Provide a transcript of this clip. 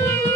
Música